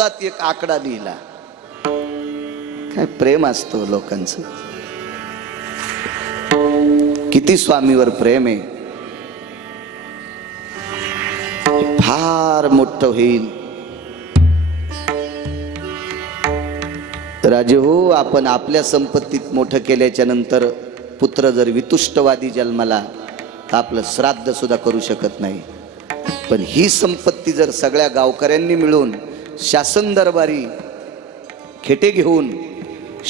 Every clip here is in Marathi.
स्वस्तात एक आकडा लिहिला. काय प्रेम असतो लोकांचं, किती स्वामीवर प्रेम आहे. फार मोठं होईल. राजे हो, आपण आपल्या संपत्तीत मोठं केल्याच्या नंतर पुत्र जर वितुष्टवादी जन्माला तर आपलं श्राद्ध सुद्धा करू शकत नाही. पण ही संपत्ती जर सगळ्या गावकऱ्यांनी मिळून शासन दरबारी खेटे घेऊन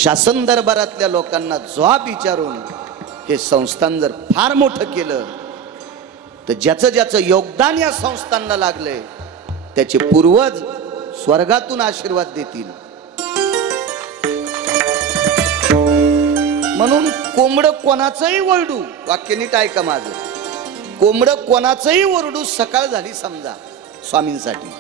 शासन दरबारातल्या लोकांना जबाब विचारून हे संस्थान जर फार मोठं केलं तर ज्याचं ज्याचं योगदान या संस्थांना लागलंय त्याचे पूर्वज स्वर्गातून आशीर्वाद देतील. म्हणून कोंबडं कोणाचंही ओरडू, वाक्य नीट ऐका माझं, कोंबडं कोणाचंही ओरडू सकाळ झाली समजा स्वामींसाठी.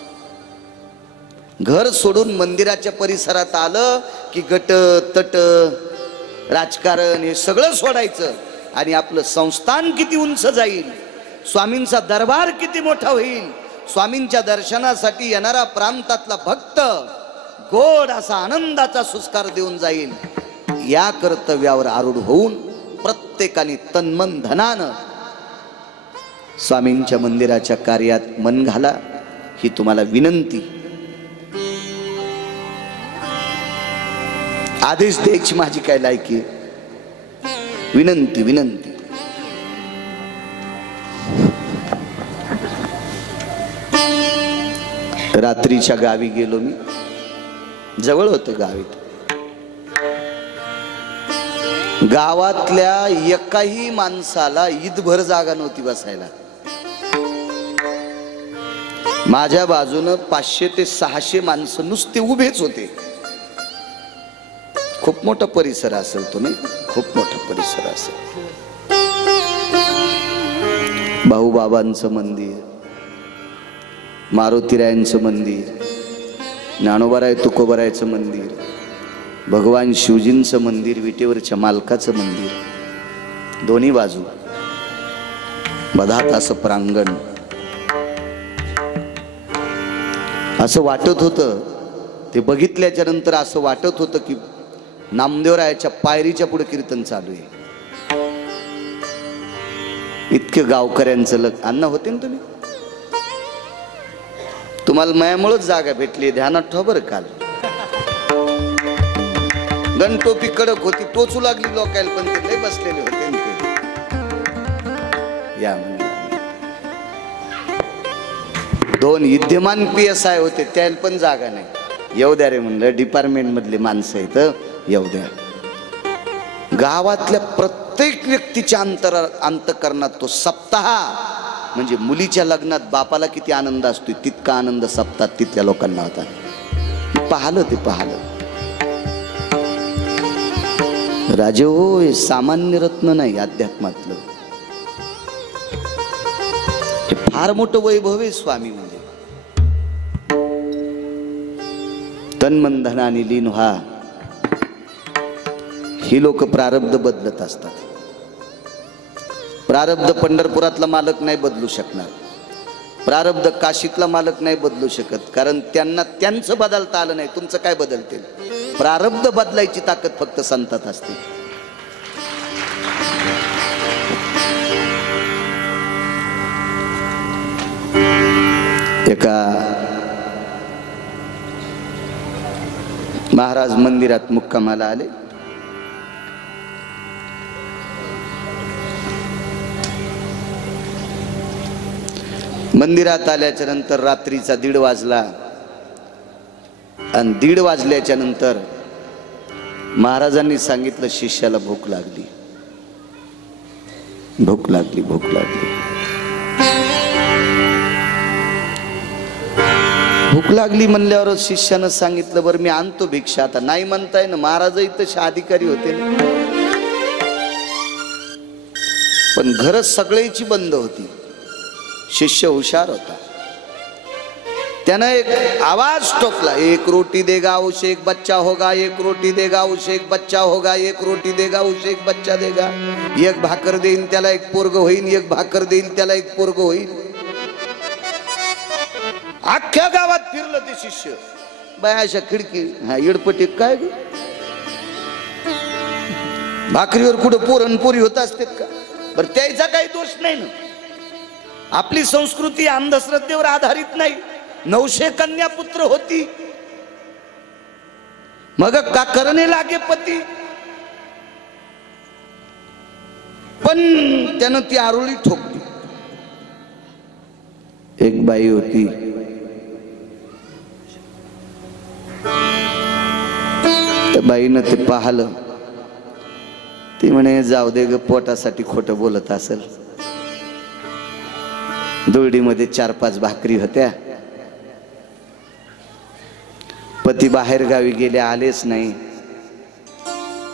घर सोडून मंदिराच्या परिसरात आलं की गट तट राजकारण हे सगळं सोडायचं आणि आपलं संस्थान किती उंच जाईल, स्वामींचा दरबार किती मोठा होईल, स्वामींच्या दर्शनासाठी येणारा प्रांतातला भक्त गोड असा आनंदाचा सुस्कार देऊन जाईल. या कर्तव्यावर आरूढ होऊन प्रत्येकाने तन्मन धनानं स्वामींच्या मंदिराच्या कार्यात मन घाला, ही तुम्हाला विनंती. आदेश द्यायची माझी काय लायकी, विनंती विनंती. रात्रीच्या गावी गेलो मी, जवळ होतं गावीत. गावातल्या एकाही माणसाला ईदभर जागा नव्हती बसायला. माझ्या बाजूनं 500 ते 600 माणसं नुसते उभेच होते. खूप मोठा परिसर असेल तो, नाही खूप मोठा परिसर असेल. भाऊबाबांचं मंदिर, मारुतीरायांचं मंदिर, ज्ञानोबाराय तुकोबारायचं मंदिर, भगवान शिवजींचं मंदिर, विटेवरच्या मालकाचं मंदिर, दोन्ही बाजू मधात असं प्रांगण. असं वाटत होतं, ते बघितल्याच्या नंतर असं वाटत होतं की नामदेवरायाच्या पायरीच्या पुढे कीर्तन चालू आहे. इतके गावकऱ्यांचं लग अन्न होते ना तुम्ही, तुम्हाला मायामुळेच जागा भेटली, ध्यानात ठेवा बरं. काल गणटोपी कडक होती, टोचू लागली लोकायला, पण ते लय बसलेले होते. या दोन विद्यमान PSI होते, त्याला पण जागा नाही. येऊ द्या रे म्हणलं, डिपार्टमेंट मधले माणसं आहेत, येऊ द्या. गावातल्या प्रत्येक व्यक्तीच्या अंतकरणात तो सप्ताह म्हणजे मुलीच्या लग्नात बापाला किती आनंद असतो तितका आनंद सप्ताहात तिथल्या लोकांना होता. पाहलं ते पाहलं. राजे हो, हे सामान्य रत्न नाही अध्यात्मातलं, हे फार मोठं वैभव आहे. स्वामी म्हणजे तन्मन धनाने लीन व्हा. ही लोक प्रारब्ध बदलत असतात. प्रारब्ध पंढरपुरातला मालक नाही बदलू शकणार, प्रारब्ध काशीतला मालक नाही बदलू शकत, कारण त्यांना त्यांचं बदलता आलं नाही. तुमचं काय बदलतील? प्रारब्ध बदलायची ताकद फक्त संतात असते. एका महाराज मंदिरात मुक्कामाला आले. मंदिरात आल्याच्या नंतर रात्रीचा 1:30 वाजला आणि 1:30 वाजल्याच्या नंतर महाराजांनी सांगितलं शिष्याला भूक लागली, भूक लागली, भूक लागली. भूक लागली म्हणल्यावर शिष्यानं सांगितलं बरं मी आणतो भिक्षा. आता नाही म्हणताय ना, महाराजही तसे अधिकारी होते ना. पण घर सगळ्याची बंद होती. शिष्य हुशार होता, त्यानं एक आवाज टोकला, 1 रोटी देगा उसे एक बच्चा होगा, 1 रोटी देगा उसे एक बच्चा होगा, 1 रोटी देगा उसे एक बच्चा देगा. 1 भाकर देईन त्याला 1 पोरग होईल, 1 भाकर देईल त्याला 1 पोरग होईल. अख्ख्या गावात फिरलं ते शिष्य. बाय अशा खिडकी हा इडपटी काय ग भाकरीवर कुठं पुरणपोरी होत असते का बरं त्याचा काही दोष नाही ना आपली संस्कृती अंधश्रद्धेवर आधारित नाही 900 कन्या पुत्र होती मग का करणे लागे पती पण त्यानं ती आरोळी ठोकली एक बाई होती त्या बाईनं ते पाहिलं ती म्हणे जाऊ दे ग पोटासाठी खोटं बोलत असेल दुरडीमध्ये 4-5 भाकरी होत्या पती बाहेर गावी गेले आलेच नाही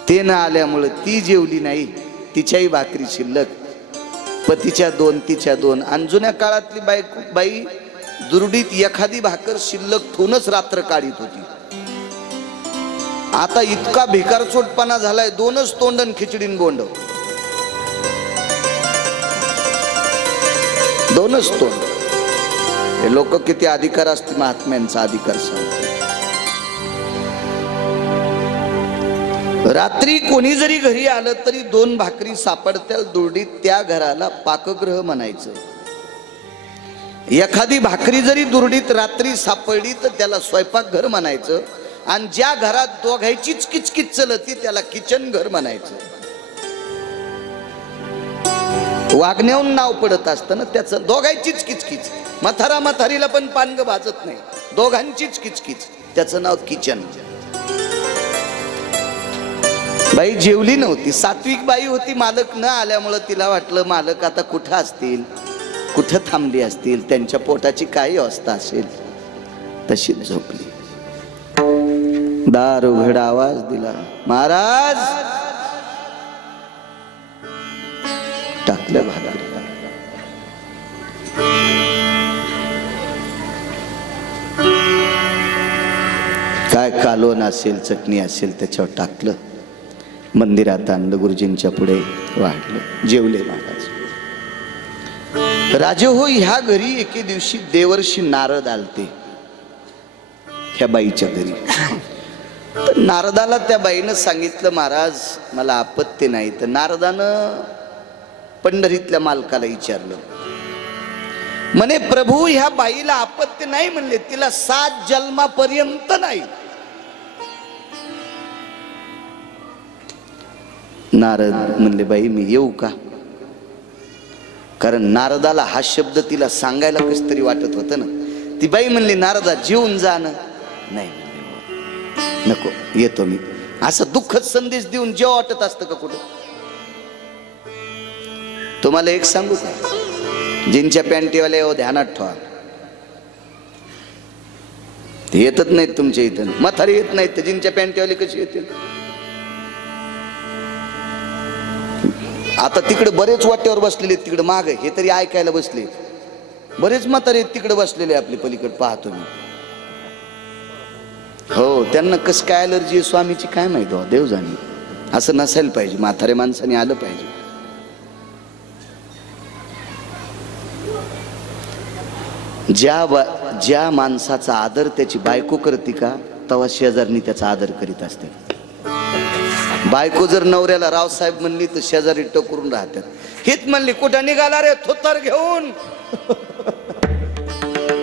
ते न आल्यामुळे ती जेवली नाही तिच्याही भाकरी शिल्लक पतीच्या 2 तिच्या 2 आणि जुन्या काळातली बाई दुरडीत एखादी भाकर शिल्लक ठेवूनच रात्र काढीत होती आता इतका भिकारचोटपणा झालाय 2च तोंडन खिचडीन बोंड 2च तोंड हे लोक किती अधिकार असतील महात्म्यांचा अधिकार सांगतो रात्री कोणी जरी घरी आलं तरी 2 भाकरी सापडत्या दुरडीत त्या घराला पाकगृह म्हणायचं एखादी भाकरी जरी दुरडीत रात्री सापडली तर त्याला स्वयंपाकघर म्हणायचं आणि ज्या घरात दोघांचीच किचकिच चलती त्याला किचन घर म्हणायचं वागण्याहून नाव पडत असतं ना त्याचं दोघांचीच किचकिच म्हातारीला पण पानग भाजत नाही दोघांचीच किचकिच त्याचं नाव किचन बाई जेवली नव्हती सात्विक बाई होती मालक न आल्यामुळे तिला वाटलं मालक आता कुठं असतील कुठं थांबली असतील त्यांच्या पोटाची काय अवस्था असेल तशीच झोपली दार उघडा आवाज दिला महाराज टाकलं भाकरी काय कालवण असेल चटणी असेल त्याच्यावर टाकलं मंदिरात आणलं गुरुजींच्या पुढे वाढलं जेवले महाराज राजे हो ह्या घरी एके दिवशी देवर्षी नारद आलते ह्या बाईच्या घरी नारदाला त्या बाईनं सांगितलं महाराज मला आपत्ती नाही तर नारदानं पंढरीतल्या मालकाला विचारलं म्हणे प्रभू ह्या बाईला आपत्ती नाही म्हणले तिला 7 जन्मापर्यंत नाही नारद म्हणले बाई मी येऊ का कारण नारदाला हा शब्द तिला सांगायला कस तरी वाटत होतं ना ती बाई म्हणली नारदा जेवून जाणं नाही नको येतो मी असं दुःखद संदेश देऊन जेव्हा वाटत असतं का कुठं तुम्हाला एक सांगू का जिनच्या पॅन्टीवाले ध्यानात ठेवा ते येतच नाहीत तुमच्या इथं म्हातारी येत नाहीत तर जिनच्या पॅन्टीवाले कशी येतील आता तिकडे बरेच वाट्यावर बसलेले तिकडे माग हे तरी ऐकायला बसले बरेच म्हातारे तिकडे बसलेले आपली पलीकडे पाहतो मी हो त्यांना कस काय अलर्जी स्वामीची काय माहिती हो देव जाणे असं नसायला पाहिजे म्हातारे माणसाने आलं पाहिजे ज्या माणसाचा आदर त्याची बायको करते का तेव्हा शेजारनी त्याचा आदर करीत असते बायको जर नवऱ्याला रावसाहेब म्हणली तर शेजारी टकरून राहतात हेच म्हणली कुठं निघाला रे थोतर घेऊन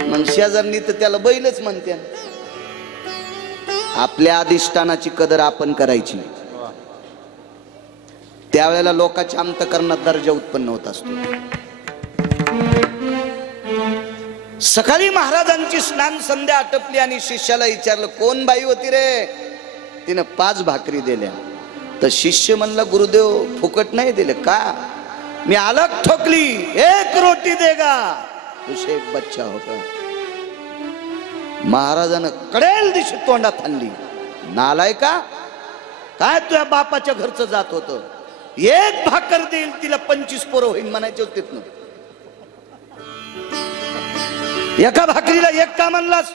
मग शेजारनी तर त्याला बैलच म्हणते आपल्या अधिष्ठानाची कदर आपण करायची त्यावेळेला लोकांच्या अंतकरणात दर्जा उत्पन्न होत असतो सकाळी महाराजांची स्नान संध्या आटपली आणि शिष्याला विचारलं कोण बाई होती रे तिनं 5 भाकरी दिल्या तर शिष्य म्हणला गुरुदेव फुकट नाही दिले का मी अलग ठोकली 1 रोटी देगा उसे एक बच्चा होता महाराजानं कडेल दिशी तोंडात आणली नालाय का काय तुझ्या बापाच्या घरचं जात होतं 1 भाकर देईल तिला 25 पोरं होईल म्हणायचे होते ना एका भाकरीला 1 का म्हणलास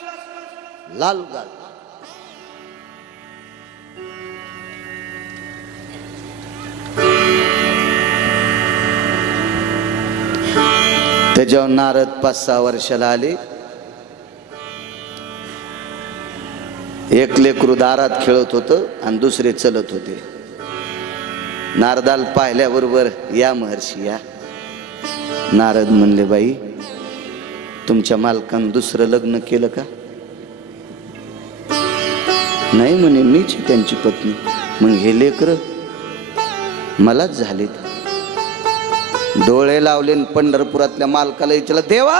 लाल गाल त्याच्यावर नारद 5-6 वर्षाला आले एक लेकरू दारात खेळत होतं आणि दुसरे चलत होते. नारदाला पाहिल्याबरोबर या महर्षी या. नारद म्हणले बाई तुमच्या मालकानं दुसरं लग्न केलं का? नाही म्हणे मीच त्यांची पत्नी. मग हे लेकर मलाच झालेत. डोळे लावले पंढरपुरातल्या मालकाला विचारलं देवा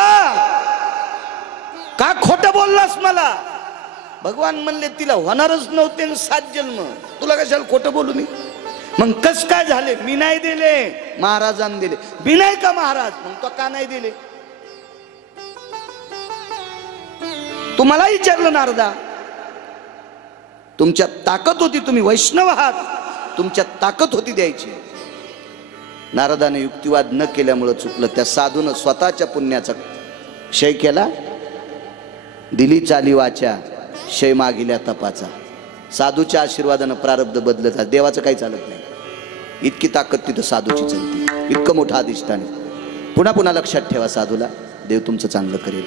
का खोटं बोललास मला? भगवान म्हणले तिला होणारच नव्हते 7 जन्म, तुला कशाला खोटं बोलू मी? मग कस काय झाले? मी नाही दिले, महाराजांनी दिले. मी नाही का महाराज? मग तो का नाही दिले? तुम्हाला विचारलं नारदा, तुमच्यात ताकद होती, तुम्ही वैष्णव आहात, तुमच्यात ताकद होती द्यायची. नारदाने युक्तिवाद न केल्यामुळे चुकलं. त्या साधून स्वतःच्या पुण्याचा क्षय केला. दिली चाली वाचा क्षय मागिल्या तपाचा. साधूच्या आशीर्वादानं प्रारब्ध बदलत. देवाचं काही चालत नाही. इतकी ताकद तिथं साधूची चालते. इतकं मोठं अधिष्ठान. पुन्हा पुन्हा लक्षात ठेवा साधूला, देव तुमचं चांगलं करेल.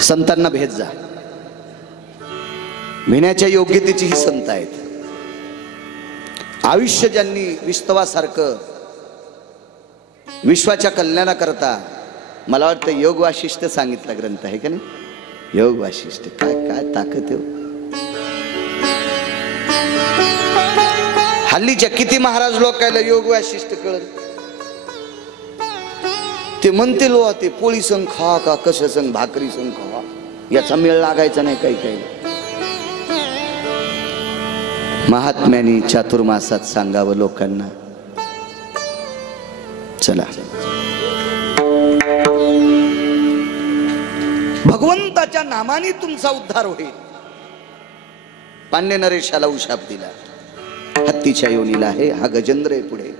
संतांना भेट जा. भिण्याच्या योग्यतेची ही संत आहेत. आयुष्य ज्यांनी विस्तवासारखं विश्वाच्या कल्याणाकरता, मला वाटतं योग वाशिष्ठ सांगितला ग्रंथ आहे का नाही? योग वाशिष्ठ काय काय ताकद आहे. हल्लीच्या किती महाराज लोकायला योग वाशिष्ठ कळत. ते म्हणतील हो ते पोळी संग खा का कसं संग भाकरी संग खा, याचा मेळ लागायचा नाही काही काही. महात्म्यानी चातुर्मासात सांगावं लोकांना. चला भगवंताच्या नामाने तुमचा उद्धार होईल. पांडे नरेशाला उशाप दिला. हत्तीच्या योनीला आहे, हा गजेंद्र आहे पुढे.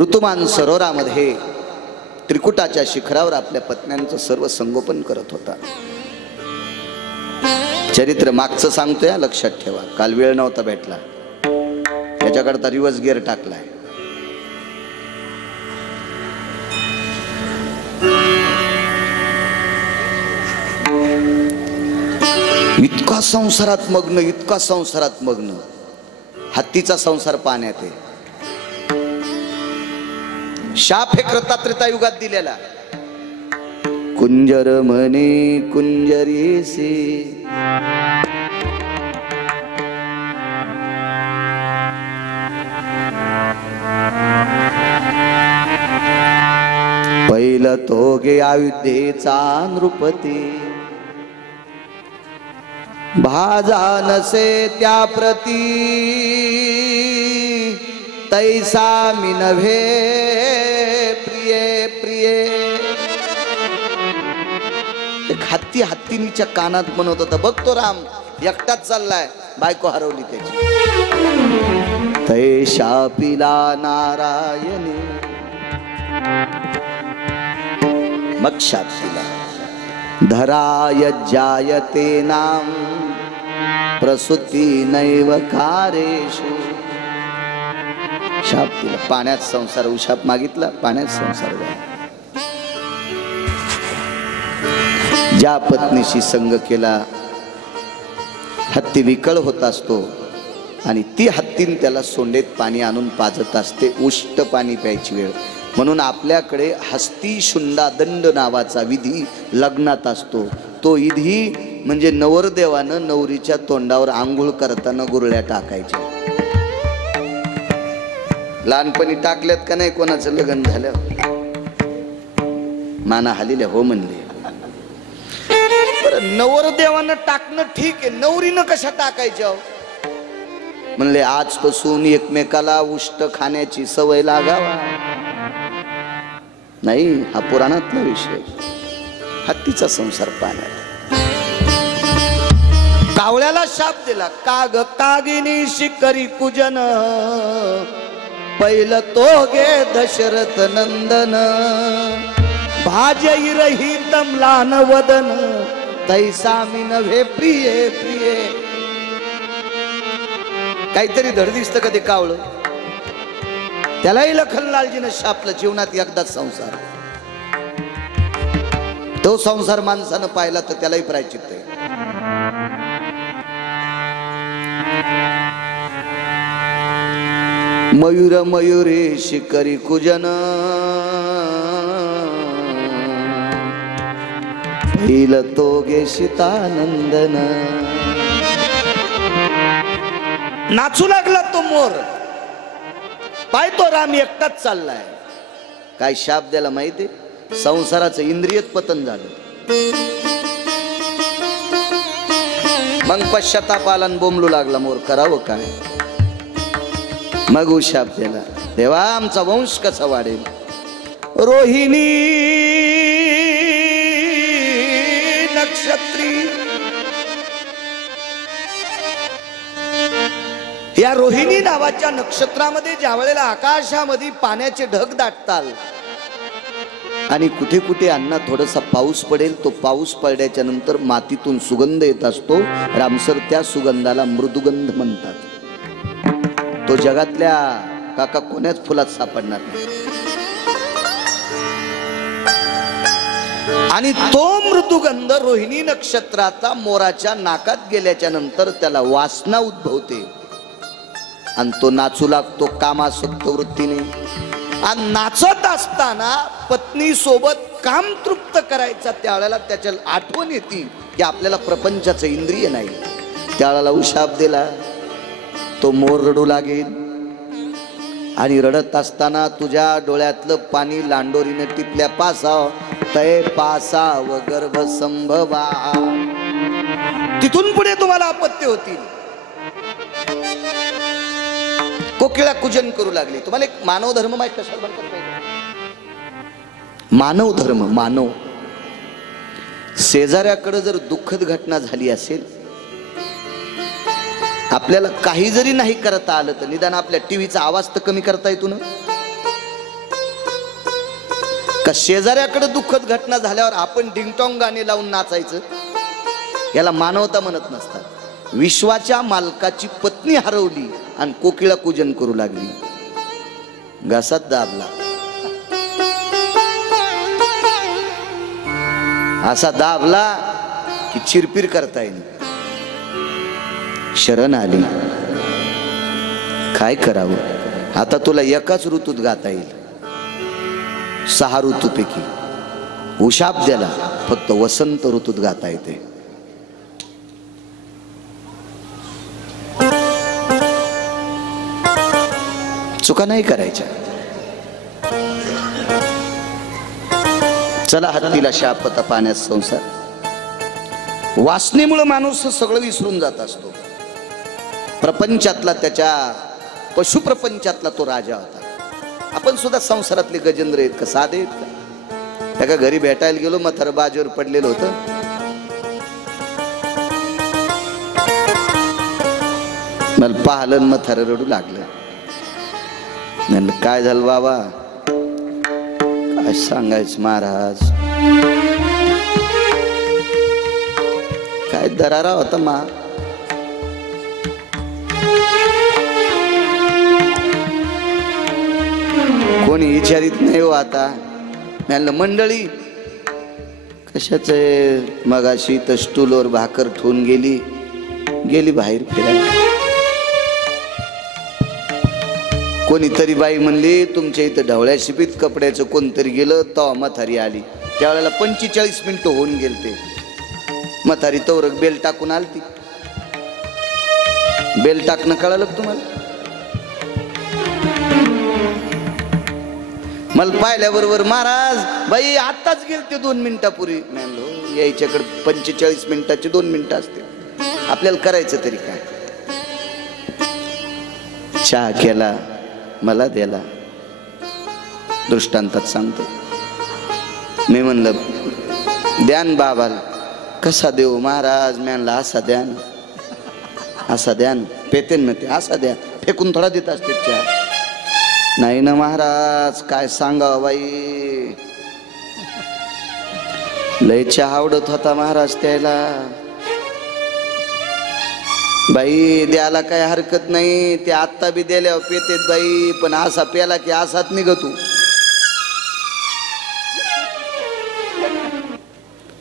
ऋतुमान सरोवरामध्ये त्रिकुटाच्या शिखरावर आपल्या पत्न्यांचं सर्व संगोपन करत होता. चरित्र मागचं सांगतोय, लक्षात ठेवा. काल वेळ नव्हता भेटला, याच्याकरता रिवर्स गिअर टाकलाय. इतका संसारात मग्न, इतका संसारात मग्न. हत्तीचा संसार पाण्यात आहे. शाप हे कृतात्रेता युगात दिलेला. कुंजर म्हणे कुंजरीसी पहिलं तो गे अयोध्येचा नृपती. भाजा नसे त्या प्रती तैसा मी नव्हे प्रिये प्रिये. हत्ती हत्तीनीच्या कानात म्हणत होता, बघतो राम एकटाच चाललाय, बायको हरवली त्याची. तैशा पिला नारायणी मग शाप दिला. धराय जायते नाम प्रसूती नैव कारेषु. शाप दिला. पाण्यात संसार. उशाप मागितला, पाण्यात संसार झाला. ज्या पत्नीशी संग केला, हत्ती विकळ होत असतो आणि ती हत्तीन त्याला सोंडेत पाणी आणून पाजत असते. उष्ट पाणी प्यायची वेळ. म्हणून आपल्याकडे हस्ती शुंडा दंड नावाचा विधी लग्नात असतो. तो विधी म्हणजे नवरदेवानं नवरीच्या तोंडावर आंघोळ करताना गुरळ्या टाकायच्या. लहानपणी टाकल्यात का नाही कोणाचं लग्न झालं? माना हालील्या हो म्हणले. नवरदेवानं टाकणं ठीक आहे, नवरीनं कशा टाकायच्या? म्हणले आजपासून एकमेकाला उष्ट खाण्याची सवय लागावा. नाही, हा पुराणातला विषय. हत्तीचा संसार पाण्यात. कावळ्याला शाप दिला. काग कागिनी शिकरी पूजन पहिलं तो गे दशरथ नंदन. भाजई रहितम लान वदन तैसा मी नव्हे प्रिये प्रिये. काहीतरी धड दिसतं का ते कावळं? त्यालाही लखनलालजीनं शापलं. जीवनात एकदाच संसार. तो संसार माणसानं पाहिला तर त्यालाही प्रायचित्त आहे. मयूर मयुरे शिकरी कुजन पहिल तो गे सीतानंदन. नाचू लागला तो मोर, पाय तो राम एकटाच चाललाय. काय शाप द्याला माहिती, संसाराचं इंद्रियत पतन झालं. मग पश्चाताप आला आणि बोंबलू लागला मोर, करावं काय. मग शाप दिला, देवा आमचा वंश कसा वाढेल. रोहिणी नक्षत्री, या रोहिणी नावाच्या नक्षत्रामध्ये ज्या वेळेला आकाशामध्ये पाण्याचे ढग दाटतात आणि कुठे कुठे अण्णा थोडासा पाऊस पडेल, तो पाऊस पडल्याच्या नंतर मातीतून सुगंध येत असतो. रामसर त्या सुगंधाला मृदुगंध म्हणतात. तो जगातल्या काका कोण्याच फुलात सापडणार नाही. आणि तो मृदुगंध रोहिणी नक्षत्राचा मोराच्या नाकात गेल्याच्या नंतर त्याला वासना उद्भवते आणि तो नाचू लागतो कामासक्त वृत्तीने. आणि नाचत असताना पत्नी सोबत काम तृप्त करायचा त्यावेळेला त्याच्या आठवण येते की आपल्याला प्रपंचाचं इंद्रिय नाही. त्यावेळेला उशाप दिला, तो मोर रडू लागेल. आणि रडत असताना तुझ्या डोळ्यातलं पाणी लांडोरीने टिपल्या पासाव तय पासाव गर्भ संभवा. तिथून पुढे तुम्हाला आपत्ती होतील. कोकिळा कुजन करू लागली. तुम्हाला एक मानव धर्म माहित कशाला म्हणतात माहिती? मानव धर्म. मानव शेजाऱ्याकडे जर दुःखद घटना झाली असेल, आपल्याला काही जरी नाही करता आलं तर निदान आपल्या टीव्हीचा आवाज तर कमी करता येतो ना. का शेजाऱ्याकडे दुःखद घटना झाल्यावर आपण डिंगटॉंग गाणे लावून नाचायचं? याला मानवता म्हणत नसतात. विश्वाच्या मालकाची पत्नी हरवली आणि कोकिळा कुजन करू लागली. घासात दाबला, असा दाबला की चिरपीर करता येईल. शरण आली. काय करावं आता, तुला एकाच ऋतूत गाता येईल. 6 ऋतूपैकी उशाप द्याला फक्त वसंत ऋतूत गाता येते. चुका नाही करायच्या. चला हत्तीला शाप होता पाण्यात संसार. वासनेमुळे माणूस सगळं विसरून जात असतो. प्रपंचातला, त्याच्या पशुप्रपंचातला तो राजा होता. आपण सुद्धा संसारातले गजेंद्र आहेत का, साधे आहेत का? त्या घरी भेटायला गेलो, म्हातार बाजीवर पडलेलं होतं. मला पाहलं, म्हातार रडू लागलं. काय झालं बाबा? काय सांगायचं महाराज, काय दरारा होता मा. कोणी विचारित नाही हो आता. म्हणलं मंडळी कशाच मगाशी तर स्टूलवर भाकर ठेवून गेली बाहेर फिरायला. कोणीतरी बाई म्हणली तुमच्या इथं ढवळ्या शिपीत कपड्याचं कोणतरी गेलं, तेव्हा म्हातारी आली. त्यावेळेला 45 मिनिटं होऊन गेलते. म्हातारी तवरक बेल टाकून आलती. बेल टाकणं कळालं तुम्हाला? मला पाहिल्याबरोबर महाराज बाई आत्ताच गेलते 2 मिनिटापूर्वी. म्हणलो यायच्याकडे 45 मिनिटाचे 2 मिनिटं असते, आपल्याला करायचं तरी काय. चहा केला, मला द्याला. दृष्टांतात सांगतो. मी म्हणलं द्यान बाबाला. कसा देऊ महाराज? म्हणला असा द्यान, असा द्यान. पेतेन ना ते, असा द्या. फेकून थोडा देत असते चहा. नाही ना महाराज, काय सांगा बाई, लय चहा आवडत होता महाराज त्याला. बाई द्याला काय हरकत नाही, ते आत्ता बी द्याल्यावर पेतेत बाई, पण असा प्याला की असाच निघतो.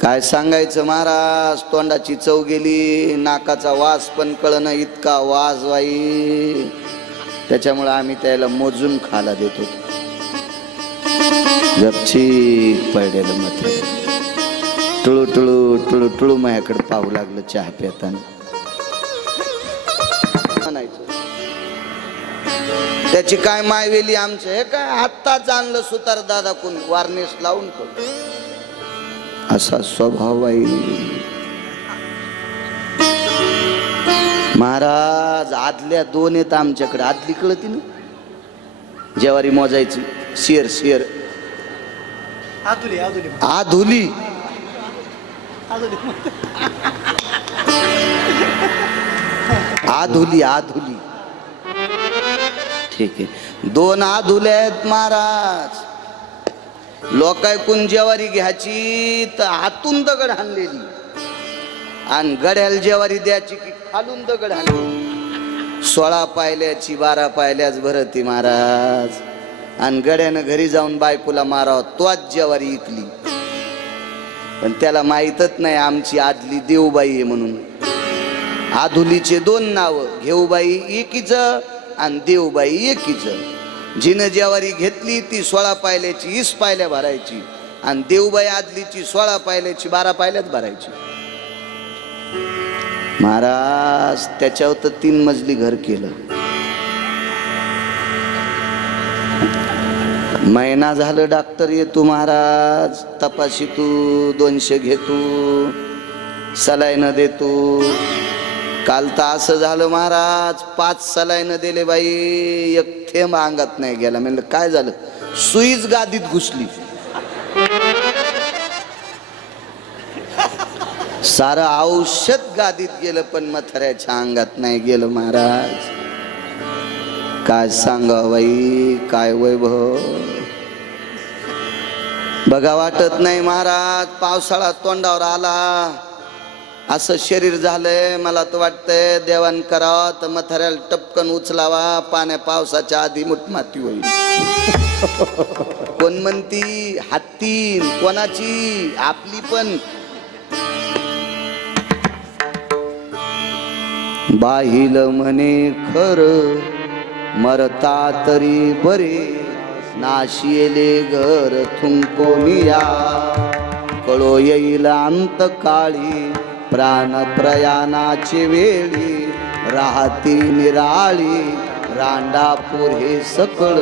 काय सांगायचं महाराज, तोंडाची चव गेली, नाकाचा वास पण कळणं, इतका वास बाई. त्याच्यामुळे आम्ही त्याला मोजून खायला देतो. गपची पडलेलं मत टुळू टुळू टुळू टुळू माझ्याकडे पाहू लागलं चहा पिताना. त्याची काय मायवेली आमचं हे काय आत्ताच आणलं सुतार दादा कोण वार्निश लावून करतो, असा स्वभाव आहे महाराज. आदल्या दोन येत आमच्याकडे, आदली कळती ना ज्वारी मोजायची, शेर शेर आधुली आधुली आधुली ठीक आहे. दोन आधुल्या आहेत महाराज. लोकायकून ज्वारी घ्यायची तर हातून दगड हाणलेली, आणि गड्याला ज्वारी द्यायची की खालून दगड हाणलेली. 16 पायल्याची 12 पायल्याच भरती महाराज. आणि गड्यानं घरी जाऊन बायकोला मारावं, तोच ज्वारी इकली. पण त्याला माहीतच नाही आमची आदली देवबाई आहे म्हणून. आधुलीचे दोन नाव, घेऊबाई एकीच आणि देवबाई एकीच. जिनं ज्वारी घेतली ती 16 पायल्याची 20 पायल्या भरायची, आणि देवबाई आदलीची 16 पायल्याची 12 पायल्याच भरायची महाराज. त्याच्यावर तर 3 मजली घर केलं. महिना झालं डॉक्टर येतो महाराज, तपाशी तू 200 घेतो, सलाईन देतो. काल तर असं झालं महाराज, 5 सलाईन दिले बाई, एक थेंब अंगात नाही गेला. म्हणलं काय झालं, सुईच गादीत घुसली. सारं औषध गादीत गेलं पण म्हाताऱ्याच्या अंगात नाही गेलं महाराज. काय सांगा बाई, काय वैभव बघा वाटत नाही महाराज. पावसाळा तोंडावर आला, असं शरीर झालंय. मला तर वाटतंय देवान करावं तर म्हाताऱ्याला टपकन उचलावा, पाण्या पावसाच्या आधी मुठमाती होईल. कोण म्हणती हत्तीन, कोणाची आपली पण. बाहिल म्हणे खरं, मरता तरी बरे, नाशिले घर थुंकोनिया. कळो येईल अंत काळी, प्राण प्रयाणाची वेळी, राहती निराळी रांडापूर हे सकळ.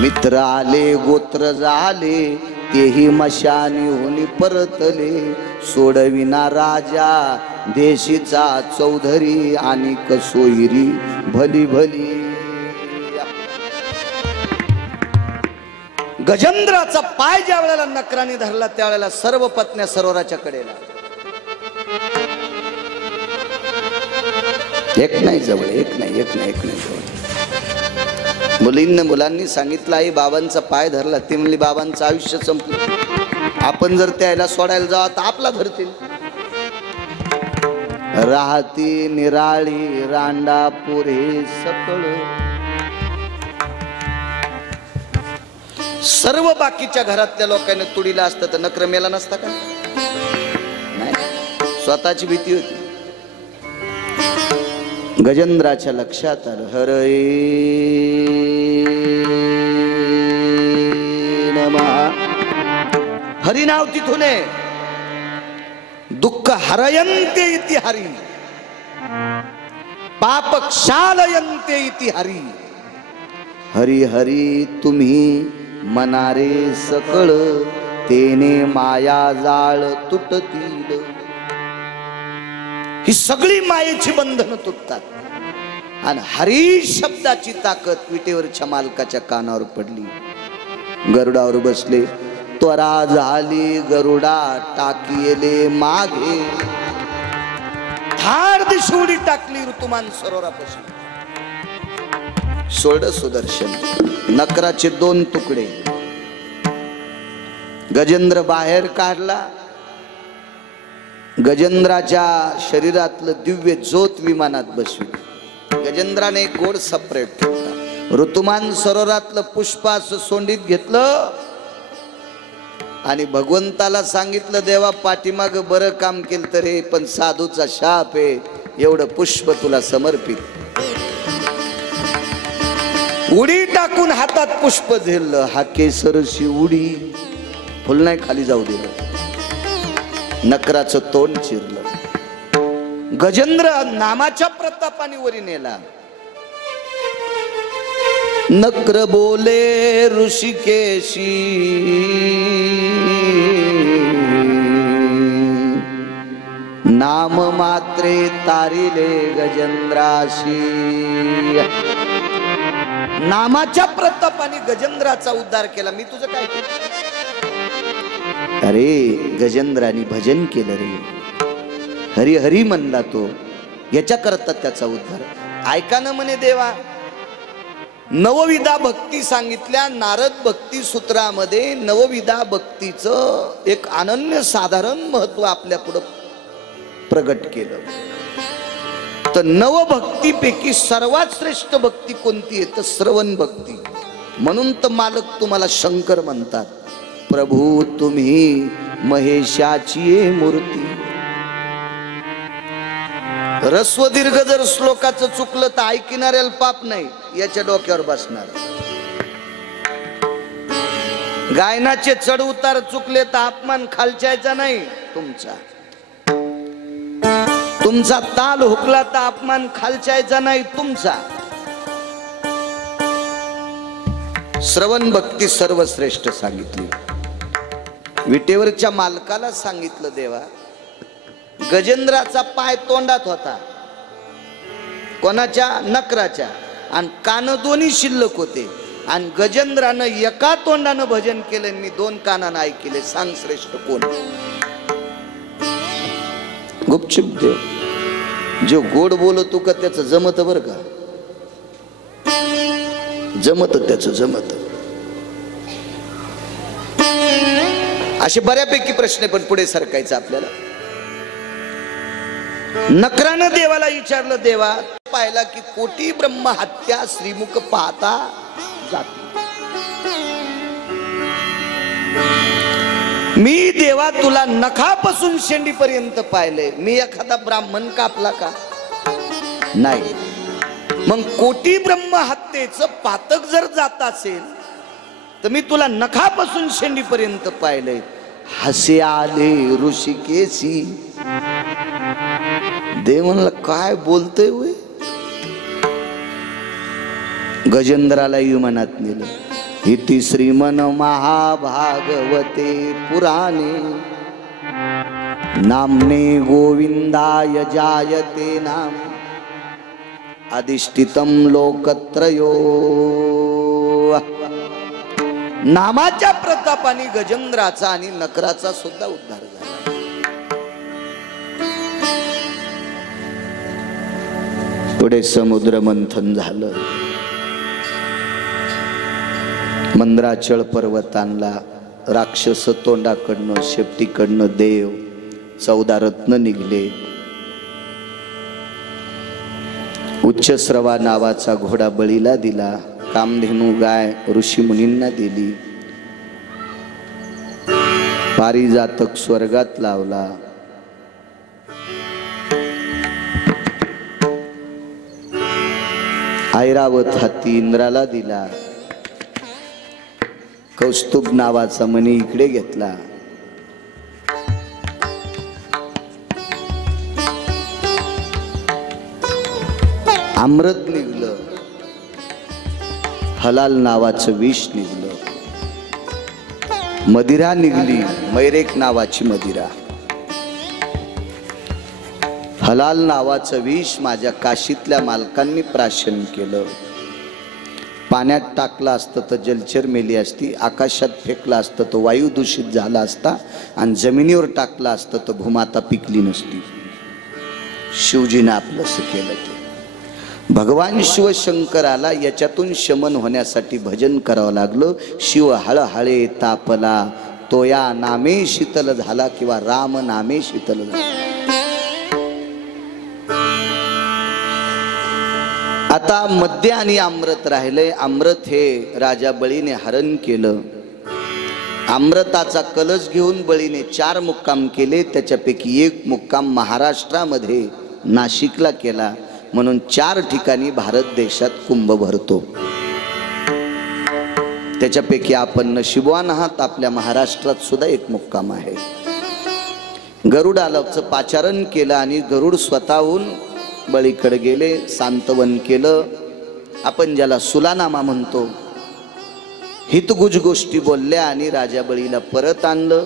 मित्र आले गोत्र झाले, तेही मशानी होनी परतले. सोडविना राजा देशीचा चौधरी, आणि कसोयरी भली भली. गजेंद्राचा पाय ज्या वेळेला नकराने धरला त्यावेळेला सर्व पत्न्या सरोवराच्या कडेला. एक नाही जवळ, एक नाही जवळ. मुलांनी सांगितलं आई बाबांचा पाय धरला, ते म्हणली बाबांचं आयुष्य संपलं, आपण जर त्याला सोडायला जावं तर आपला धरतील. राहती निराळी रांडापूर हे सकळ. सर्व बाकीच्या घरातल्या लोकांनी तुडीला असतं तर नकर मेला नसता का? नाही, स्वतःची भीती होती. गजेंद्राच्या लक्षात आलं, हरे हरी नाव तिथून आहे. दुःख हरयंते इति हरी, पाप क्षालयंते इति हरी. हरी हरी तुम्ही मनारे सकळ, तेने माया जाळ तुटतील. ही सगळी मायेची बंधनं तुटतात. आणि हरी शब्दाची ताकद विटेवरच्या मालकाच्या कानावर पडली. गरुडावर बसले, त्वरा झाली गरुडा टाकीले मागे. धाड दिशुडी टाकली ऋतुमान सरोवरापाशी. सोड सुदर्शन, नकराचे 2 तुकडे. गजेंद्र बाहेर काढला. गजेंद्राच्या शरीरातलं दिव्य ज्योत विमानात बसवी. गजेंद्राने एक गोड सपरेट ठेवला. ऋतुमान सरोवरातलं पुष्प असं सोंडीत घेतलं आणि भगवंताला सांगितलं, देवा पाठीमाग बरं काम केलं तरी पण साधूचा शाप आहे, एवढं पुष्प तुला समर्पित. उडी टाकून हातात पुष्प झेललं, हा केसरशी उडी, फुल नाही खाली जाऊ दिलं, नकराचं तोंड चिरलं. गजेंद्र नामाच्या प्रतापाने वरी नेला. नक्र बोले ऋषिकेशी, नाम मात्रे तारिले गजेंद्राशी. नामाच्या प्रतापाने गजेंद्राचा उद्धार केला. मी तुझं काय केलं? अरे गजेंद्राने भजन केलं रे, हरी हरी म्हणला तो, याच्या करता त्याचा उद्धार. ऐका ना म्हणे देवा, नवविधा भक्ती सांगितल्या. नारद भक्ती सूत्रामध्ये नवविधा भक्तीचं एक अनन्य साधारण महत्व आपल्या पुढं प्रगट केलं. तर नवभक्तीपैकी सर्वात श्रेष्ठ भक्ती कोणती आहे? तर श्रवण भक्ती. म्हणून तर मालक तुम्हाला शंकर म्हणतात. प्रभू तुम्ही महेशाची मूर्ती. रस्व दीर्घ जर श्लोकाचं चुकलं तर ऐकणाऱ्याला पाप नाही, याच्या डोक्यावर बसणार. गायनाचे चढ उतार चुकले तर अपमान खालच्याचा नाही तुमचा. तुमचा ताल हुकला तर अपमान खालच्याचा नाही तुमचा. श्रवण भक्ती सर्वश्रेष्ठ सांगितली. विटेवरच्या मालकाला सांगितलं, देवा गजेंद्राचा पाय तोंडात होता, कोणाच्या? नकराच्या, आणि कान दोन्ही शिल्लक होते, आणि गजेंद्रानं एका तोंडानं भजन केलं, मी दोन कानानं ऐकले. सांग श्रेष्ठ कोण? गुपचूप देव. जो गोड बोलतो का त्याचं जमत बर का, जमत त्याचं जमत. असे बऱ्यापैकी प्रश्न पण पुढे सरकायचं आपल्याला. नकरानं देवाला विचारलं, देवा पाहिला की कोटी ब्रह्म हत्या श्रीमुख पाहता जाते. मी देवा तुला नखापासून शेंडीपर्यंत पाहिले, मी एखादा ब्राह्मण कापला का? नाही. मग कोटी ब्रह्म हत्येचं पातक जर जात असेल तर मी तुला नखापासून शेंडीपर्यंत पाहिले. हसे आले ऋषिकेशी. देव म्हणला, काय बोलतोय होय? गजेंद्राला मनात नेलं. इति श्रीमन महाभागवते पुराणे नामने गोविंदाय जायते नाम अधिष्ठितम लोकत्रयो. नामाच्या प्रतापाने गजेंद्राचा आणि नकराचा सुद्धा उद्धार झाला. पुढे समुद्र मंथन झालं. मंद्राचळ पर्वतांना राक्षस तोंडाकडनं, शेपटीकडनं देव, 14 रत्न निघले. उच्चश्रवा नावाचा घोडा बळीला दिला. कामधेनू गाय ऋषी मुनींना दिली. पारिजातक स्वर्गात लावला. ऐरावत हाती इंद्राला दिला. कौस्तुभ नावाचा मणी इकडे घेतला. अमृत निघलं. हलाल नावाचं विष निघलं. मदिरा निघली, मैरेक नावाची मदिरा. हलाल नावाचं विष माझ्या काशीतल्या मालकांनी प्राशन केलं. पाण्यात टाकला असतं तर जलचर मेली असती, आकाशात फेकला असतं तर वायू दूषित झाला असता, आणि जमिनीवर टाकला असतं तर भूमाता पिकली नसती. शिवजीने आपलंसं केलं. ते भगवान शिवशंकराला याच्यातून शमन होण्यासाठी भजन करावं लागलं. शिव हळहळे तापला, तो या नामे शीतल झाला, किंवा राम नामे शीतल झाला. आता आता मद्य आणि अमृत राहिले. अमृत हे राजा बळीने हरण केलं. अमृताचा कलश घेऊन बळीने 4 मुक्काम केले. त्याच्यापैकी 1 मुक्काम महाराष्ट्रामध्ये नाशिकला केला. म्हणून 4 ठिकाणी भारत देशात कुंभ भरतो. त्याच्यापैकी आपण नशिबवान आहात. आपल्या महाराष्ट्रात सुद्धा 1 मुक्काम आहे. गरुडाचं पाचारण केलं आणि गरुड स्वतःहून बळीकडे गेले. सांत्वन केलं. आपण ज्याला सुलानामा म्हणतो. हितगुज गोष्टी बोलल्या आणि राजा बळीला परत आणलं.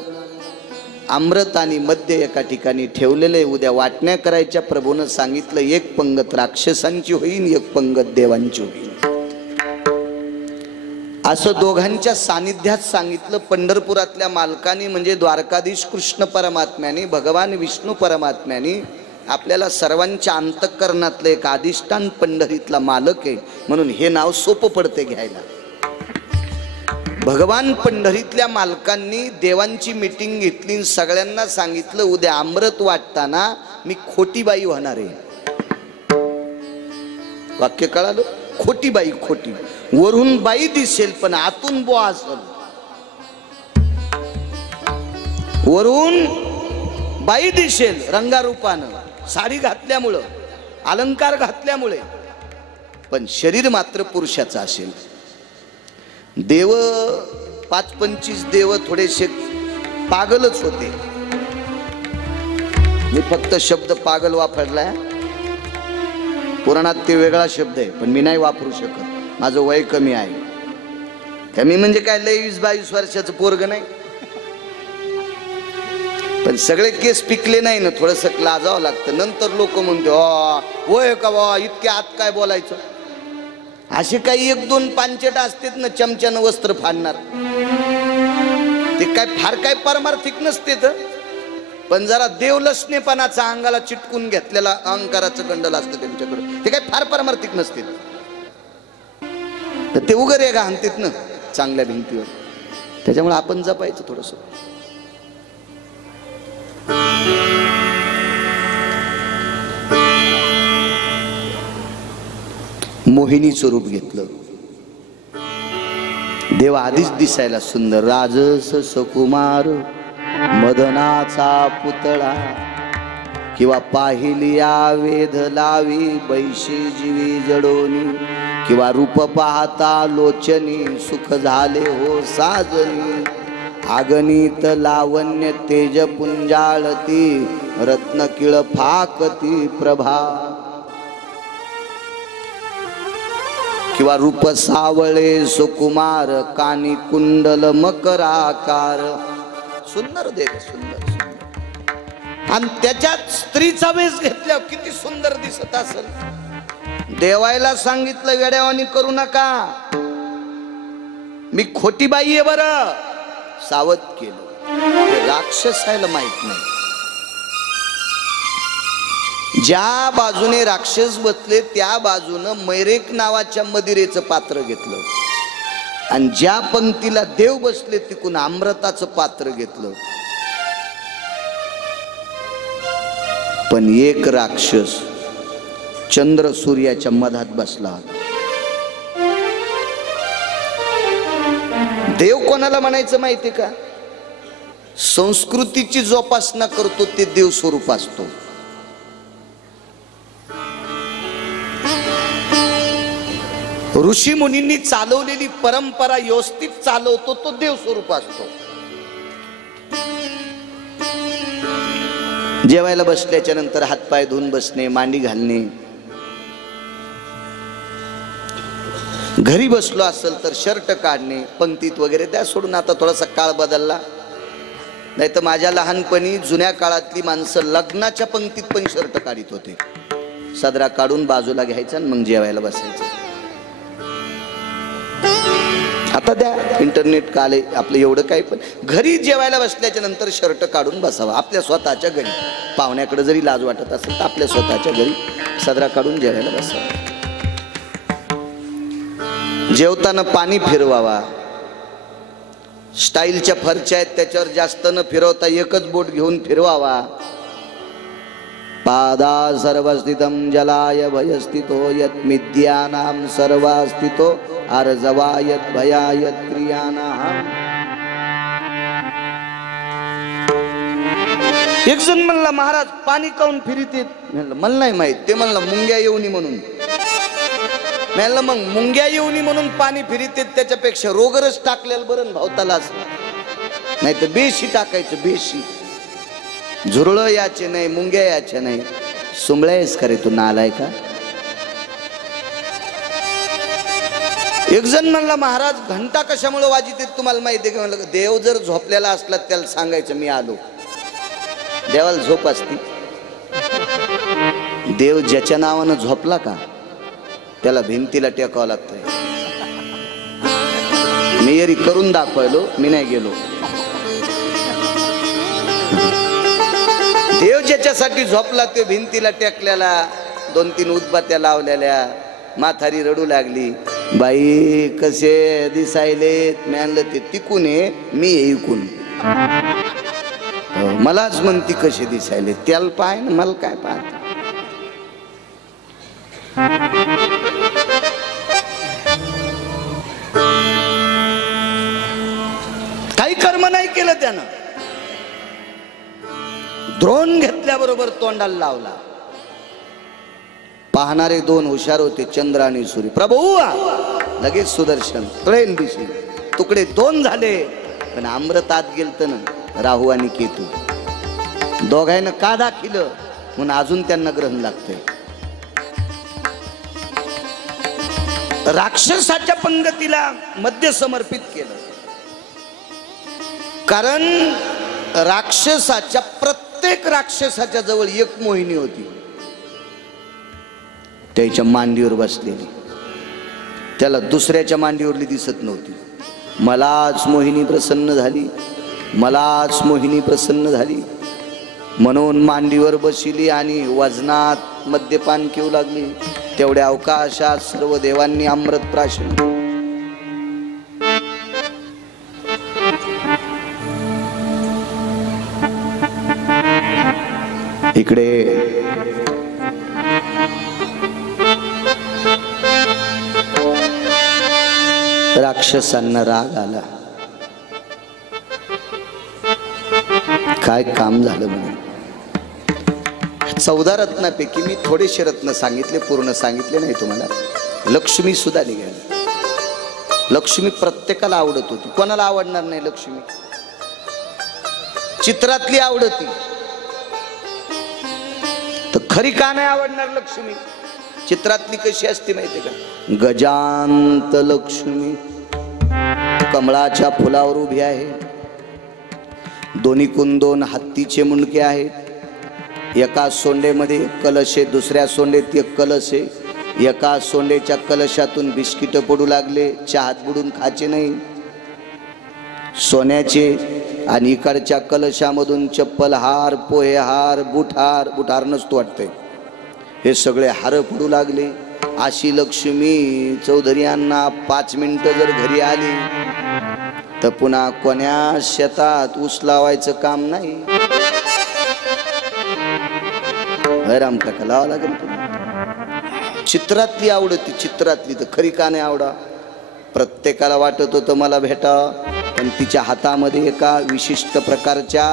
अमृत आणि मद्य एका ठिकाणी ठेवलेले. उद्या वाटण्या करायच्या. प्रभूनं सांगितलं 1 पंगत राक्षसांची होईल, 1 पंगत देवांची होईल. असं दोघांच्या सानिध्यात सांगितलं. पंढरपुरातल्या मालकानी म्हणजे द्वारकाधीश कृष्ण परमात्म्याने, भगवान विष्णू परमात्म्याने आपल्याला सर्वांच्या अंतःकरणातलं एक अधिष्ठान पंढरीतला मालक आहे. म्हणून हे नाव सोपं पडते घ्यायला. भगवान पंढरीतल्या मालकांनी देवांची मीटिंग घेतली. सगळ्यांना सांगितलं उद्या अमृत वाटताना मी खोटी बाई होणार आहे. वाक्य कळालं? खोटी बाई. खोटी वरून बाई दिसेल पण आतून बुवा असेल. वरून बाई दिसेल रंगारूपानं, साडी घातल्यामुळं, अलंकार घातल्यामुळे, पण शरीर मात्र पुरुषाचं असेल. देव 5-25 देव थोडेसे पागलच होते. मी फक्त शब्द पागल वापरलाय. पुराणात ते वेगळा शब्द आहे पण मी नाही वापरू शकत. माझं वय कमी आहे. कमी म्हणजे काय लय 20-22 वर्षाचं पोरग नाही. पण सगळे केस पिकले नाही ना. थोडस लाजावं लागतं. नंतर लोक म्हणते वय का बा इतके आत काय बोलायचं. असे काही 1-2 पांचट असतात ना चमच्यानं वस्त्र फाडणार. ते काय फार काय परमार्थिक नसते. पण जरा देवलसनेपणाचा अंगाला चिटकून घेतलेला अहंकाराचं गंडल असतं त्यांच्याकडे. ते काय फार परमार्थिक नसते. तर ते उगरे घालतात ना चांगल्या भिंतीवर. त्याच्यामुळे आपण जपायचं थोडस. मोहिनी स्वरूप घेतलं. देव आधीच दिसायला सुंदर. राजस सकुमार मदनाचा पुतळा किंवा पाहिलिया वेध लावी बैशी जीवी जडोनी किंवा रूप पाहता लोचनी सुख झाले हो साजनी. आगणित लावण्य तेज पुंजाळती रत्नकिळ फाकती प्रभा किंवा रूप सावळे सुकुमार कानी कुंडल मकराकार. सुंदर देव सुंदर. आणि त्याच्यात स्त्रीचा वेश घेतल्यावर किती सुंदर दिसत असेल. देवायला सांगितलं वेड्यावानी करू नका. मी खोटी बाई आहे बरं. सावध केलं. राक्षसायला माहित नाही. ज्या बाजूने राक्षस बसले त्या बाजूनं मैरेक नावाच्या मदिरेचं पात्र घेतलं आणि ज्या पंक्तीला देव बसले तिकून अमृताचं पात्र घेतलं. पण एक राक्षस चंद्र सूर्याच्या मधात बसला. देव कोणाला म्हणायचं माहिती का? संस्कृतीची जोपासना करतो ते देव स्वरूप असतो. ऋषी मुनींनी चालवलेली परंपरा व्यवस्थित चालवतो तो देव स्वरूप असतो. जेवायला बसल्याच्या नंतर हातपाय धुवून बसणे, मांडी घालणे. घरी बसलो असेल तर शर्ट काढणे, पंक्तीत वगैरे त्या सोडून आता थोडासा काळ बदलला. नाही तर माझ्या लहानपणी जुन्या काळातली माणसं लग्नाच्या पंक्तीत पण शर्ट काढीत होते. सदरा काढून बाजूला घ्यायचा आणि मग जेवायला बसायचं. आता द्या इंटरनेट काले आपलं एवढं काही. पण घरी जेवायला बसल्याच्या नंतर शर्ट काढून बसावा. आपल्या स्वतःच्या घरी. पाहुण्याकडे जरी लाज वाटत असेल तर आपल्या स्वतःच्या घरी सदरा काढून जेवायला बसावा. जेवताना पाणी फिरवावा. स्टाईलच्या फरच्या आहेत त्याच्यावर जास्त न फिरवता एकच बोट घेऊन फिरवावा. पादा सर्वस्थितं जलाय भयस्थितो यत् मिद्यानां सर्वास्थितो अर्जवायत भयायत क्रियानां. एक जण म्हणला महाराज पाणी काऊन फिरीत येत? म्हणलं मला नाही माहित. ते म्हणलं मुंग्या येऊनी म्हणून. म्हणलं मग मुंग्या येऊनी म्हणून पाणी फिरीत येत, त्याच्यापेक्षा रोगरच टाकलेलं बरं भावतालाच. नाही तर बेशी टाकायचं, बेशी. झुरळ याचे नाही, मुंग्या याचे नाही. सुंबळायस खरे तू नालाय का? एक जण म्हणला महाराज घंटा कशामुळे वाजित येत तुम्हाला माहिती आहे का? म्हणलं देव जर झोपलेला असला त्याला सांगायचं मी आलो. देवाला झोप असती? देव ज्याच्या नावानं झोपला का त्याला भिंतीला टेकावं लागतंय. मी एरी करून दाखवायलो, मी नाही गेलो. देव ज्याच्यासाठी झोपला ते भिंतीला टेकलेला, 2-3 उदबत्त्या लावलेल्या. म्हातारी रडू लागली, बाई कसे दिसायलेत. मी आणलं ते तिकून ये, मी ऐकून. मलाच म्हणती कसे दिसायले, त्याला पाय ना मला काय पाहत. काही कर्म नाही केलं त्यानं. द्रोण घेतल्याबरोबर तोंडाला लावला. पाहणारे 2 हुशार होते, चंद्र आणि सूर्य. प्रभू लगेच सुदर्शन कळेल दिशी. तुकडे 2 झाले, पण अमृत आत गेलत ना राहू आणि केतू. दोघांना का दाखिलं म्हणून अजून त्यांना ग्रहण लागतंय. राक्षसाच्या पंगतीला मध्य समर्पित केलं. कारण राक्षसाच्या प्रत्येक राक्षसाच्या जवळ एक मोहिनी होती, त्याच्या मांडीवर बसलेली. त्याला दुसऱ्याच्या मांडीवरली दिसत नव्हती. मलाच मोहिनी प्रसन्न झाली, मलाच मोहिनी प्रसन्न झाली म्हणून मांडीवर बसली आणि वजनात मद्यपान घेऊ लागली. तेवढ्या अवकाशात सर्व देवांनी अमृत प्राशन. इकडे राक्षसांना राग आला. काय काम झालं म्हणून. 14 रत्नापैकी मी थोडेसे रत्न सांगितले, पूर्ण सांगितले नाही तुम्हाला. लक्ष्मी सुद्धा निघाली. लक्ष्मी प्रत्येकाला आवडत होती. कोणाला आवडणार नाही लक्ष्मी? चित्रातली आवडती तर खरी का नाही आवडणार लक्ष्मी? चित्रातली कशी असते माहिती का? गजांत लक्ष्मी कमळाच्या फुलावर उभी आहे. दोन्हीकून 2 हत्तीचे मुंडके आहेत. एका सोंडेमध्ये एक कलश आहे, दुसऱ्या सोंडेत एक कलश आहे. एका सोंडेच्या कलशातून बिस्किट पडू लागले, चहात बुडून खायचे नाही, सोन्याचे. आणि इकडच्या कलशामधून चप्पल हार, पोहे हार, बुटहार नसतो वाटतंय, हे सगळे हार पडू लागले. अशी लक्ष्मी चौधरी यांना 5 मिनिटं जर घरी आली तर पुन्हा कोण्या शेतात ऊस लावायचं काम नाही. राम काका लावा लागेल. चित्रातली आवडती, चित्रातली तर खरी का नाही आवडा? प्रत्येकाला वाटत होतं मला भेटा, पण तिच्या हातामध्ये एका विशिष्ट प्रकारच्या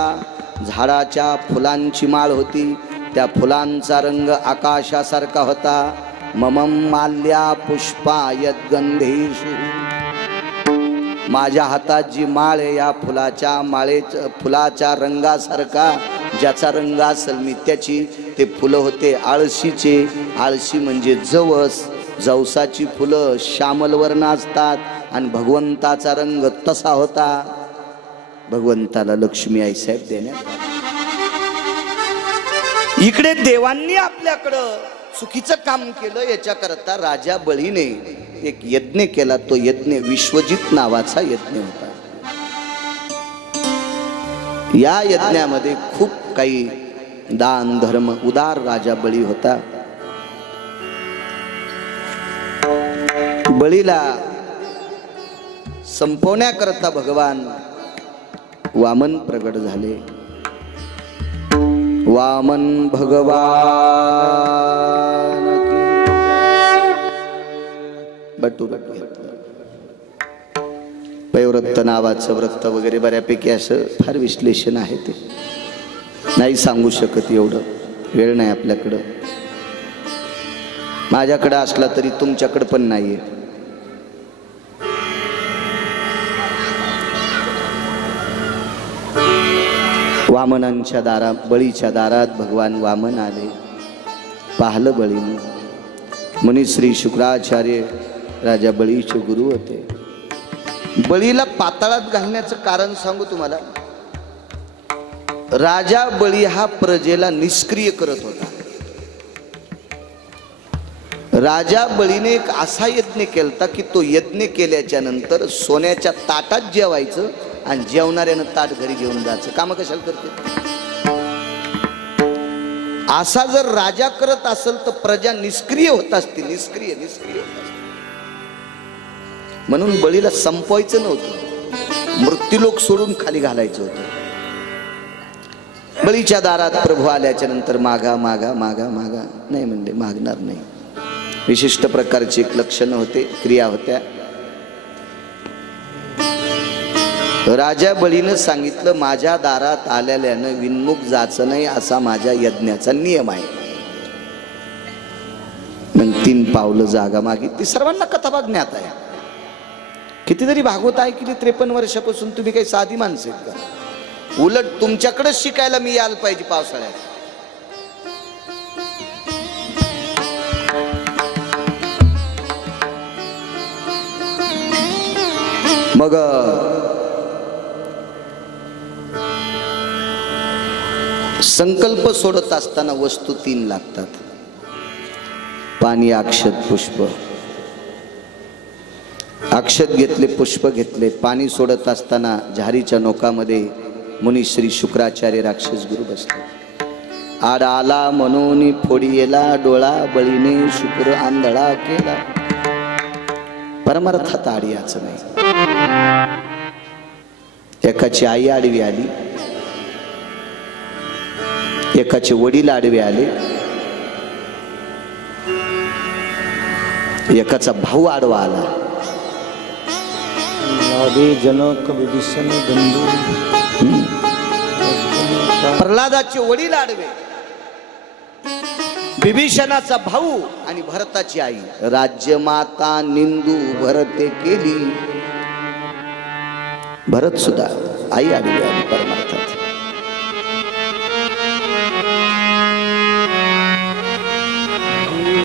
झाडाच्या फुलांची माळ होती. त्या फुलांचा रंग आकाशासारखा होता. ममम माल्या पुष्पा यद्गंधेषु. माझ्या हातात जी माळ आहे या फुलाच्या रंगासारखा, ज्याचा रंग असेल मी त्याची. ते फुलं होते आळशीचे. आळशी म्हणजे जवस. जवसाची फुलं श्यामल वर्ण असतात आणि भगवंताचा रंग तसा होता. भगवंताला लक्ष्मी आई साहेब देण्यात. इकडे देवांनी आपल्याकडं चुकीचं काम केलं. याच्याकरता राजा बळीने एक यज्ञ केला. तो यज्ञ विश्वजित नावाचा यज्ञ होता. या यज्ञामध्ये खूप काही दान धर्म, उदार राजा बळी होता. बळीला संपवण्याकरता भगवान वामन प्रगट झाले. वामन भगवान की बटू वयोवृत्त नावाचं व्रत वगैरे बऱ्यापैकी असं फार विश्लेषण आहे, ते नाही सांगू शकत, एवढं वेळ नाही आपल्याकडं. माझ्याकडे असला तरी तुमच्याकडे पण नाहीये. वामनांच्या दारात, बळीच्या दारात भगवान वामन आले. पाहलं बळीने. मुनी श्री शुक्राचार्य राजा बळीचे गुरु होते. बळीला पाताळात घालण्याचं कारण सांगू तुम्हाला. राजा बळी हा प्रजेला निष्क्रिय करत होता. राजा बळीने एक असा यज्ञ केलता की तो यज्ञ केल्याच्या नंतर सोन्याच्या ताटात जेवायचं आणि जेवणाऱ्यानं ताट घरी घेऊन जायचं. काम कशाला करते? असा जर राजा करत असेल तर प्रजा निष्क्रिय होत असते, निष्क्रिय होत असते. म्हणून बळीला संपवायचं नव्हतं, मृत्यूलोक सोडून खाली घालायचं होतं. बळीच्या दारात प्रभू आल्याच्या नंतर मागा मागा मागा मागा नाही म्हणले, मागणार नाही. विशिष्ट प्रकारची एक लक्षणं होते, क्रिया होत्या. राजा बळीनं सांगितलं, माझ्या दारात आलेल्यानं विनमुख जायचं नाही असा माझ्या यज्ञाचा नियम आहे. मग 3 पावलं जागा मागितली. सर्वांना कथाभाग ज्ञात आहे. कितीतरी भागवत ऐकली 53 वर्षापासून. तुम्ही काही साधी माणसं आहेत का? उलट तुमच्याकडे शिकायला मी यायला पाहिजे पावसाळ्यात. मग संकल्प सोडत असताना वस्तू 3 लागतात. पाणी, अक्षत, पुष्प. अक्षत घेतले, पुष्प घेतले. पाणी सोडत असताना झारीच्या नोकामध्ये मुनी श्री शुक्राचार्य राक्षस गुरु बसले. आड आला म्हणून फोडीला डोळा, बळीने शुक्र आंधळा केला. परमार्थात आडी याचं नाही. एकाची आई आडवी आली, एकाचे वडील आडवे आले, एकाचा भाऊ आडवा आला. जनक विभीषण बंधू. प्रल्हादाचे वडील आडवे, विभीषणाचा भाऊ आणि भरताची आई. राज्यमाता निंदू भरते केली. भरत सुद्धा आई आडवी आली परमार्थात.